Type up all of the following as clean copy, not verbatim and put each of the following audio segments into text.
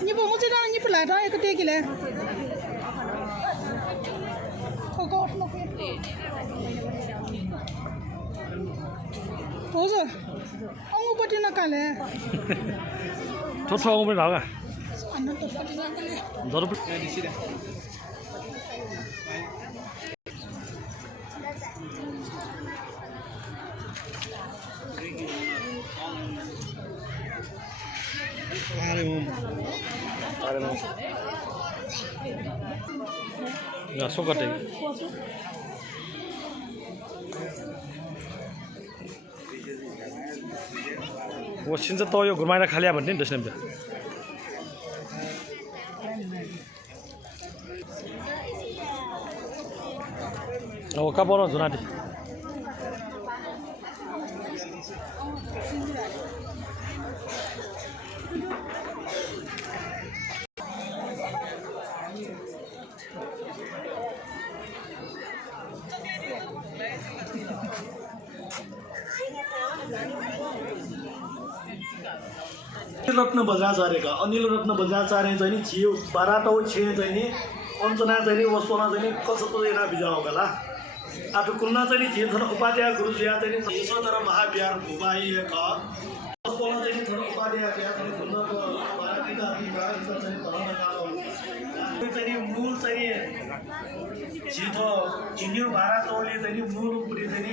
你不，我这张你不来张一个点给来。好高什么鬼？不是，我不听那干嘞。这车我没拿个。俺那都不听那干嘞。你这都不。야, 속았대. वो सिन्छ त यो घुमाएर खालिया भन्ने नि त्यसले अब कहाँ बनाउँछु नाति रत्न बजाचार्यका अनिल रत्न बजाचार्य चाहिँ नि थियो बाराटौ छे चाहिँ नि अञ्चना चाहिँ नि वस्तुना चाहिँ नि कसतो एना बिजाओ गला आटु कुलना चाहिँ नि थिए थन उपाध्याय गुरुजिया चाहिँ नि यशोधरा महाविहार घुमाई क वस्तुना चाहिँ नि थन उपाध्याय क्या चाहिँ कुलना को बाराटीका अधिकार चाहिँ तरन कालो चाहिँ नि मूल चाहिँ नि छिथो जिन्यु बाराटौले चाहिँ नि मूल पुरी चाहिँ नि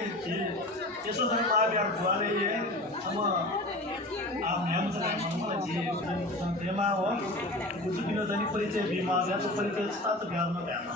यशोधरा महाविहार घुमाले हम तेमा हो किन चाहिँ परिचय बिमा याको परिचय सात भ्याउन भ्याउन